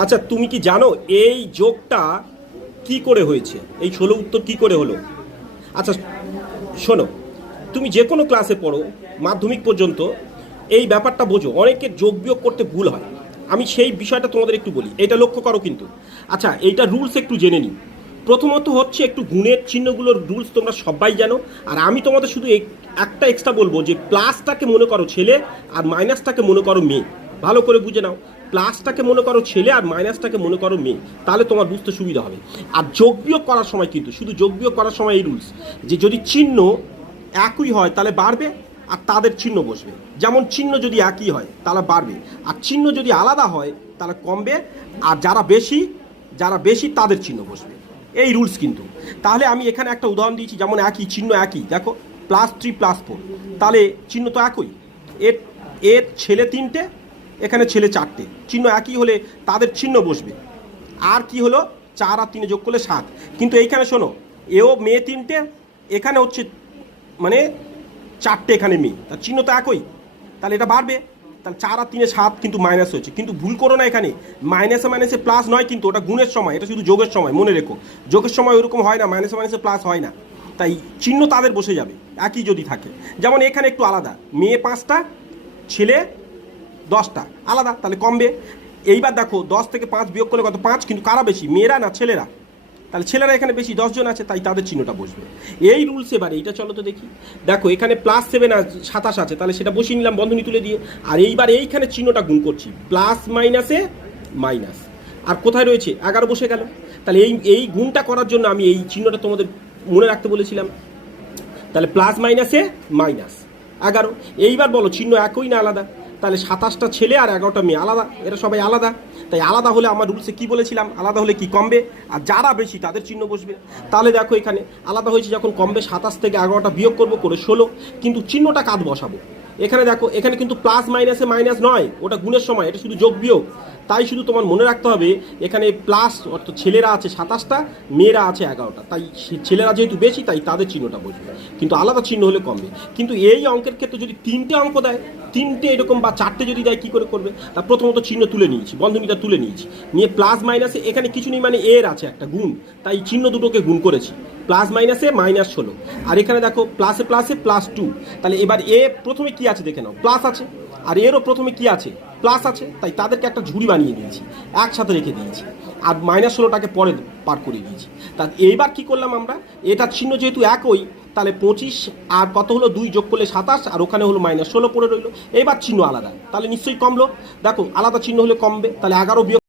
আচ্ছা, তুমি কি জানো এই যোগটা কি করে হয়েছে? এই 16 উত্তর কি করে হলো? আচ্ছা শোনো, তুমি যে কোনো ক্লাসে পড়ো, মাধ্যমিক পর্যন্ত এই ব্যাপারটা বোঝো। অনেকের যোগ বিয়োগ করতে ভুল হয়, আমি সেই বিষয়টা তোমাদের একটু বলি, এটা লক্ষ্য করো কিন্তু। আচ্ছা, এইটা রুলস একটু জেনে নিই। প্রথমত হচ্ছে একটু গুণের চিহ্নগুলোর রুলস তোমরা সবাই জানো, আর আমি তোমাদের শুধু একটা এক্সট্রা বলবো যে প্লাসটাকে মনে করো ছেলে আর মাইনাসটাকে মনে করো মেয়ে। ভালো করে বুঝে নাও, প্লাসটাকে মনে করো ছেলে আর মাইনাসটাকে মনে করো মেয়ে, তাহলে তোমার বুঝতে সুবিধা হবে। আর যোগ বিয়োগ করার সময় কিন্তু শুধু যোগ বিয়োগ করার সময় এই রুলস, যে যদি চিহ্ন একই হয় তাহলে বাড়বে আর তাদের চিহ্ন বসবে। যেমন চিহ্ন যদি একই হয় তাহলে বাড়বে, আর চিহ্ন যদি আলাদা হয় তাহলে কমবে, আর যারা বেশি তাদের চিহ্ন বসবে। এই রুলস কিন্তু। তাহলে আমি এখানে একটা উদাহরণ দিয়েছি, যেমন একই চিহ্ন একই, দেখো +3 +4, তাহলে চিহ্ন তো একই। এর এর ছেলে 3টে, এখানে ছেলে 4টে, চিহ্ন একই হলে তাদের চিহ্ন বসবে। আর কি হলো, 4 আর 3 যোগ করলে 7। কিন্তু এইখানে শোনো, এও মেয়ে 3টে, এখানে হচ্ছে মানে 4টে, এখানে মেয়ে, তার চিহ্ন তো একই, তাহলে এটা বাড়বে। তাহলে 4 আর 3 7, কিন্তু মাইনাস হয়েছে। কিন্তু ভুল করো না, এখানে মাইনাসে মাইনাসে প্লাস নয়, কিন্তু ওটা গুণের সময়, এটা শুধু যোগের সময়, মনে রেখো। যোগের সময় ওরকম হয় না, মাইনাসে মাইনাসে প্লাস হয় না, তাই চিহ্ন তাদের বসে যাবে একই যদি থাকে। যেমন এখানে একটু আলাদা, মেয়ে 5টা, ছেলে 10টা, আলাদা, তাহলে কমবে। এইবার দেখো 10 থেকে 5 বিয়োগ করলে কত? 5, কিন্তু কারা বেশি, মেয়েরা না ছেলেরা? তাহলে ছেলেরা এখানে বেশি, 10 জন আছে, তাই তাদের চিহ্নটা বসবে। এই রুলস। এবার এইটা চলো তো দেখি। দেখো এখানে +7 আর 27 আছে, তাহলে সেটা বসিয়ে নিলাম বন্ধনী তুলে দিয়ে। আর এইবার এইখানে চিহ্নটা গুণ করছি, প্লাস মাইনাসে মাইনাস, আর কোথায় রয়েছে 11 বসে গেল। তাহলে এই গুণটা করার জন্য আমি এই চিহ্নটা তোমাদের মনে রাখতে বলেছিলাম। তাহলে প্লাস মাইনাসে মাইনাস 11। এইবার বলো চিহ্ন একই না আলাদা? তাহলে 27টা ছেলে আর 11টা মেয়ে আলাদা, এরা সবাই আলাদা। তাই আলাদা হলে আমার রুলসে কি বলেছিলাম, আলাদা হলে কি কমবে, আর যারা বেশি তাদের চিহ্ন বসবে। তাহলে দেখো এখানে আলাদা হয়েছে যখন কমবে, 27 থেকে 11টা বিয়োগ করবো করে 16, কিন্তু চিহ্নটা কাজ বসাবো। এখানে দেখো, এখানে কিন্তু প্লাস মাইনাসে মাইনাস নয়, ওটা গুণের সময়, এটা শুধু যোগ বিয়োগ। তাই শুধু তোমার মনে রাখতে হবে, এখানে প্লাস অর্থাৎ ছেলেরা আছে 27টা, মেয়েরা আছে 11টা, তাই ছেলেরা যেহেতু বেশি তাই তাদের চিহ্নটা বসবে, কিন্তু আলাদা চিহ্ন হলে কমবে। কিন্তু এই অঙ্কের ক্ষেত্রে যদি 3টে অঙ্ক দেয়, 3টে এরকম বা 4টে যদি দেয়, কী করে করবে? তা প্রথমত চিহ্ন তুলে নিয়েছি, বন্ধনীটা তুলে নিয়েছি, নিয়ে প্লাস মাইনাসে এখানে কিছু নেই, মানে এর আছে একটা গুণ, তাই চিহ্ন দুটোকে গুণ করেছি, প্লাস মাইনাসে -16। আর এখানে দেখো প্লাসে প্লাসে +2। তাহলে এবার এ প্রথমে কি আছে দেখে নাও, প্লাস আছে, আর এরও প্রথমে কি আছে, প্লাস আছে, তাই তাদেরকে একটা ঝুড়ি বানিয়ে দিয়েছি, একসাথে রেখে দিয়েছি, আর -16টাকে পরে পার করে দিয়েছি। তা এইবার কি করলাম আমরা, এটার চিহ্ন যেহেতু একই, তাহলে 25 আর কত হলো, 2 যোগ করলে 27, আর ওখানে হলো -16 পড়ে রইলো। এইবার চিহ্ন আলাদা, তাহলে নিশ্চয়ই কমলো। দেখো আলাদা চিহ্ন হলে কমবে, তাহলে 11 বিয়োগ